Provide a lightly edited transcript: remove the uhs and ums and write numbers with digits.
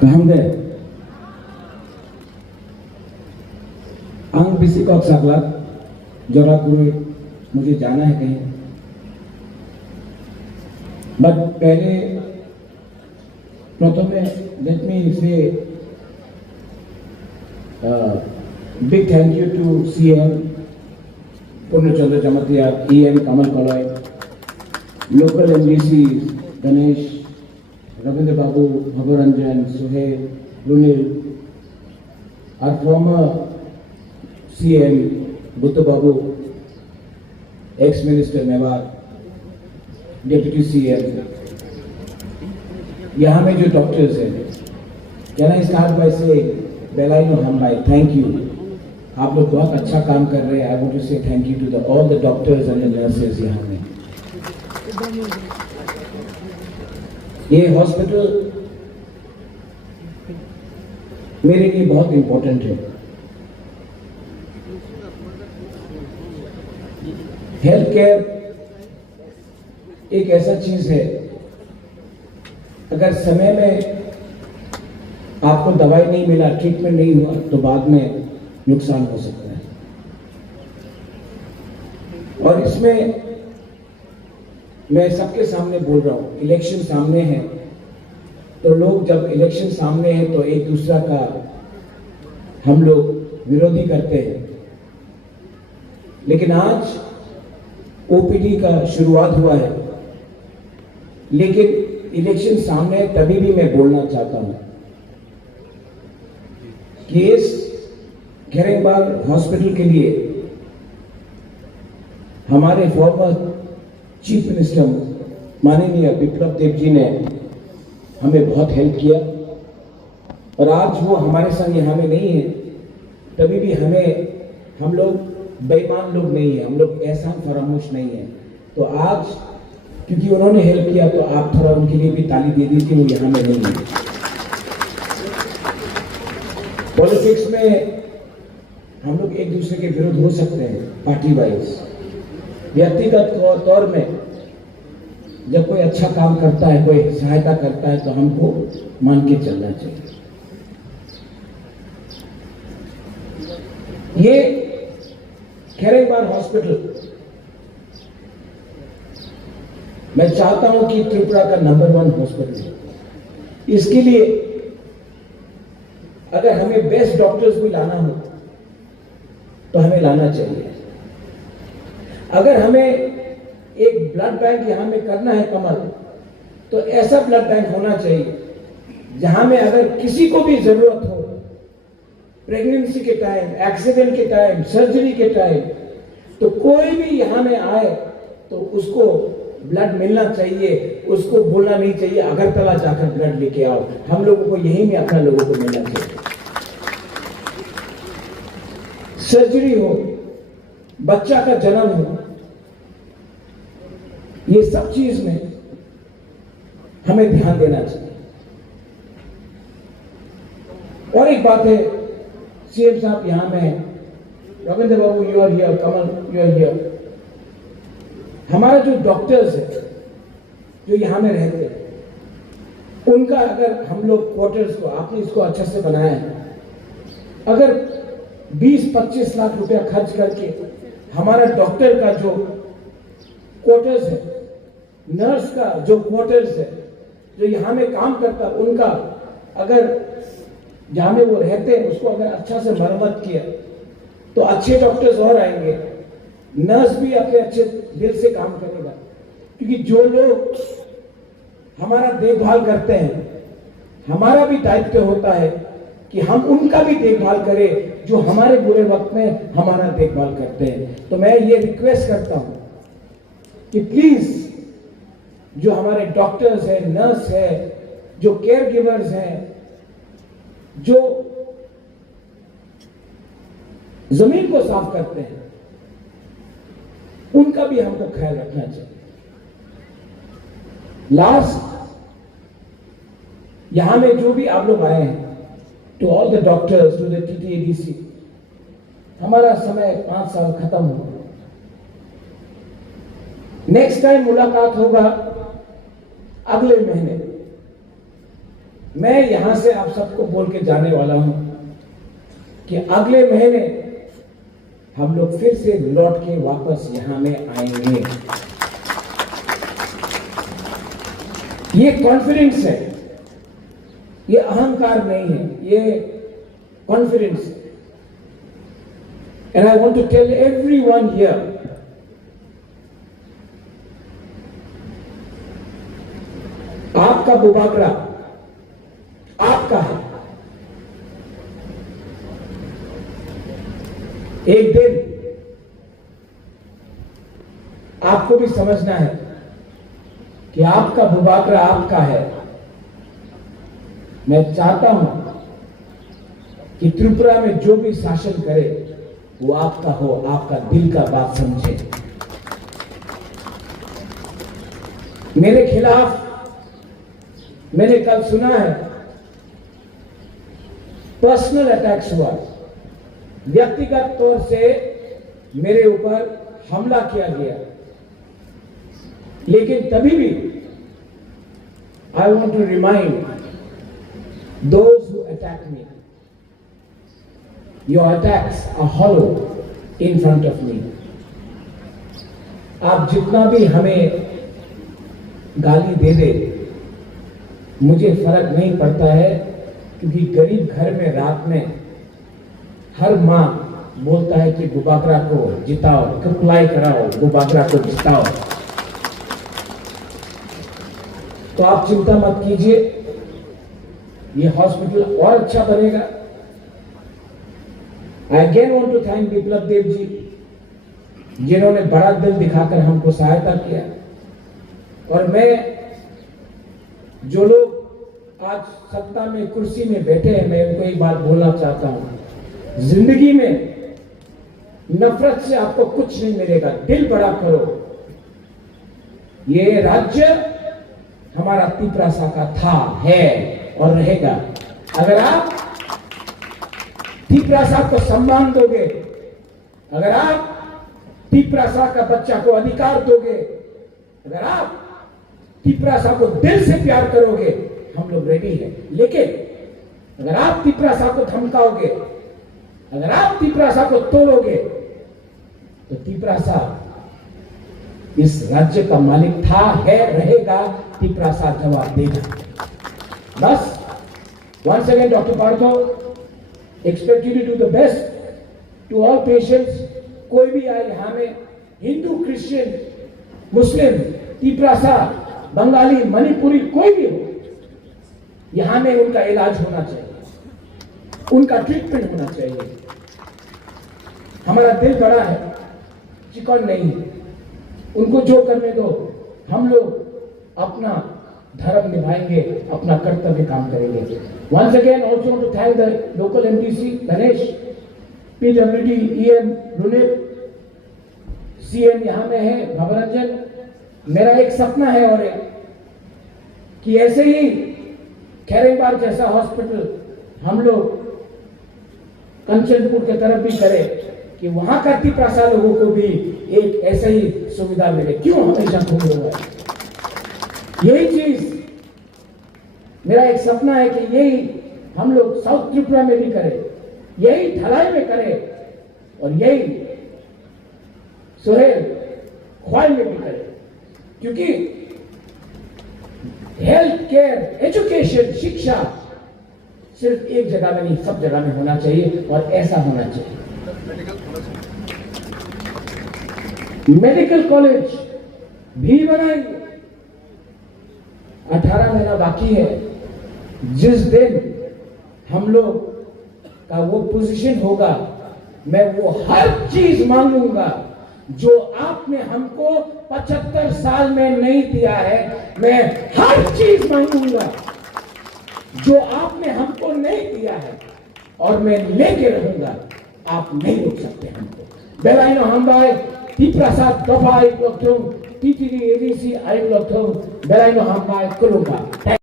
Gahamde ang bisi ko saklat जरा पूरे मुझे जाना है कहीं, बट पहले प्रथमे let me say big thank you to CM Purnachandra Jamatia, EM Kamal Kaloy, local MDC Ganesh, Ravindra Babu, Bhagabranjan, Suhel, Runil, our former CM Buddha Babu, ex minister Mewar, deputy CM, यहाँ में जो डॉक्टर्स हैं, can I start by saying बेलाइनो हमलाई, थैंक यू। आप लोग बहुत अच्छा काम कर रहे हैं। I want to say thank you to all the doctors and the nurses यहाँ में। ये हॉस्पिटल मेरे लिए बहुत इंपॉर्टेंट है। हेल्थ केयर एक ऐसा चीज है, अगर समय में आपको दवाई नहीं मिला, ट्रीटमेंट नहीं हुआ, तो बाद में नुकसान हो सकता है। और इसमें मैं सबके सामने बोल रहा हूं, इलेक्शन सामने है, तो लोग जब इलेक्शन सामने है तो एक दूसरा का हम लोग विरोधी करते हैं, लेकिन आज OPD का शुरुआत हुआ है, लेकिन इलेक्शन सामने है, तभी भी मैं बोलना चाहता हूं कि इस घेरेबाग हॉस्पिटल के लिए हमारे फॉर्मर चीफ मिनिस्टर माननीय बिप्लब देव जी ने हमें बहुत हेल्प किया, और आज वो हमारे संग यहाँ में नहीं है, तभी भी हम लोग बेईमान लोग नहीं है, हम लोग एहसान फरामोश नहीं है। तो आज क्योंकि उन्होंने हेल्प किया, तो आप थोड़ा उनके लिए भी ताली दे दीजिए, वो यहाँ में नहीं है। पॉलिटिक्स में हम लोग एक दूसरे के विरुद्ध हो सकते हैं, पार्टी वाइज, व्यक्तिगत तौर में जब कोई अच्छा काम करता है, कोई सहायता करता है, तो हमको मान के चलना चाहिए। ये घेरेबाग हॉस्पिटल मैं चाहता हूं कि त्रिपुरा का नंबर 1 हॉस्पिटल। इसके लिए अगर हमें बेस्ट डॉक्टर्स भी लाना हो तो हमें लाना चाहिए। अगर हमें एक ब्लड बैंक यहां में करना है कमल, तो ऐसा ब्लड बैंक होना चाहिए जहां में अगर किसी को भी जरूरत हो, प्रेगनेंसी के टाइम, एक्सीडेंट के टाइम, सर्जरी के टाइम, तो कोई भी यहां में आए तो उसको ब्लड मिलना चाहिए, उसको बोलना नहीं चाहिए अगरतला जाकर ब्लड लेके आओ। हम लोगों को यहीं में अपना लोगों को मिलना चाहिए। सर्जरी हो, बच्चा का जन्म हो, ये सब चीज में हमें ध्यान देना चाहिए। और एक बात है, CM साहब यहां में, Ravindra Babu you are here, Kamal you are here, हमारा जो डॉक्टर्स है जो यहां में रहते हैं, उनका अगर हम लोग क्वार्टर्स को, आपने इसको अच्छे से बनाया है, अगर 20-25 लाख रुपया खर्च करके हमारा डॉक्टर का जो क्वार्टर्स है, नर्स का जो क्वार्टर्स है, जो यहां में काम करता, उनका अगर जहां में वो रहते हैं उसको अगर अच्छा से मरम्मत किया, तो अच्छे डॉक्टर्स और आएंगे, नर्स भी अपने अच्छे दिल से काम करेगा। क्योंकि जो लोग हमारा देखभाल करते हैं, हमारा भी दायित्व होता है कि हम उनका भी देखभाल करें, जो हमारे बुरे वक्त में हमारा देखभाल करते हैं। तो मैं ये रिक्वेस्ट करता हूं कि प्लीज जो हमारे डॉक्टर्स हैं, नर्स है, जो केयर गिवर्स हैं, जो जमीन को साफ करते हैं, उनका भी हमको ख्याल रखना चाहिए। लास्ट, यहां में जो भी आप लोग आए हैं, to all the doctors, to the TTADC, हमारा समय 5 साल खत्म हो गया। नेक्स्ट टाइम मुलाकात होगा अगले महीने। मैं यहां से आप सबको बोल के जाने वाला हूं कि अगले महीने हम लोग फिर से लौट के वापस यहां में आएंगे। ये कॉन्फिडेंस है, ये अहंकार नहीं है, ये कॉन्फिडेंस है। And I want to tell everyone here, आपका बुबाकरा आपका है। एक दिन आपको भी समझना है कि आपका बुबाकरा आपका है। मैं चाहता हूं कि त्रिपुरा में जो भी शासन करे वो आपका हो, आपका दिल का बात समझे। मेरे खिलाफ मैंने कल सुना है पर्सनल अटैक्स हुआ, व्यक्तिगत तौर से मेरे ऊपर हमला किया गया, लेकिन तभी भी I want to remind those who attack me, your attacks are hollow in front of me. आप जितना भी हमें गाली दे दे, मुझे फर्क नहीं पड़ता है, क्योंकि गरीब घर में रात में हर माँ बोलता है कि बुबाकरा को जिताओ, कंप्लाई कराओ, बुबाकरा को जिताओ। तो आप चिंता मत कीजिए, ये हॉस्पिटल और अच्छा बनेगा। I again want to thank Biplab Deb ji, जिन्होंने बड़ा दिल दिखाकर हमको सहायता किया। और मैं, जो लोग आज सत्ता में कुर्सी में बैठे हैं, मैं उनको एक बात बोलना चाहता हूं, जिंदगी में नफरत से आपको कुछ नहीं मिलेगा, दिल बड़ा करो। ये राज्य हमारा तिपरासा का था, है और रहेगा। अगर आप तिपरासा को सम्मान दोगे, अगर आप तिपरासा का बच्चा को अधिकार दोगे, अगर आप तिपरासा को दिल से प्यार करोगे, हम लोग रेडी हैं। लेकिन अगर आप तिपरासा को धमकाओगे, अगर आप तिपरासा को तोड़ोगे, तो तिपरासा इस राज्य का मालिक था, है, रहेगा। तिपरासा जवाब देगा। बस once again, Dr. Partho, expect you to do the best to all patients। कोई भी आए यहां में, हिंदू, क्रिश्चियन, मुस्लिम, तिपरासा, बंगाली, मणिपुरी, कोई भी हो, यहां में उनका इलाज होना चाहिए, उनका ट्रीटमेंट होना चाहिए। हमारा दिल बड़ा है, चिकन नहीं है। उनको जो करने दो, हम लोग अपना धर्म निभाएंगे, अपना कर्तव्य काम करेंगे। Once again also to thank the local MDC Ganesh, PWD EM Runip, CM यहां में है भवरंजन। मेरा एक सपना है और कि ऐसे ही खैरेबार जैसा हॉस्पिटल हम लोग कंचनपुर की तरफ भी करें, कि वहां का तिपरासा लोगों को भी एक ऐसे ही सुविधा मिले। क्यों हमेशा घूम हुआ है? यही चीज मेरा एक सपना है कि यही हम लोग साउथ त्रिपुरा में भी करें, यही ढलाई में करें, और यही सुहेल ख्वाल में भी करें। क्योंकि हेल्थ केयर, एजुकेशन, शिक्षा सिर्फ एक जगह में नहीं, सब जगह में होना चाहिए, और ऐसा होना चाहिए। मेडिकल कॉलेज भी बनाएंगे। 18 महीना बाकी है। जिस दिन हम लोग का वो पोजीशन होगा, मैं वो हर चीज मांगूंगा जो आपने हमको 75 साल में नहीं दिया है। मैं हर चीज मांगूंगा जो आपने हमको नहीं दिया है, और मैं लेके रहूंगा। आप नहीं रोक सकते हमको। बेलाइनो हमबाई तिपरासा दफा 1 लोग टीटीडी एडीसी 1 लोग बेलाइनो हमबाई कुलुंगा।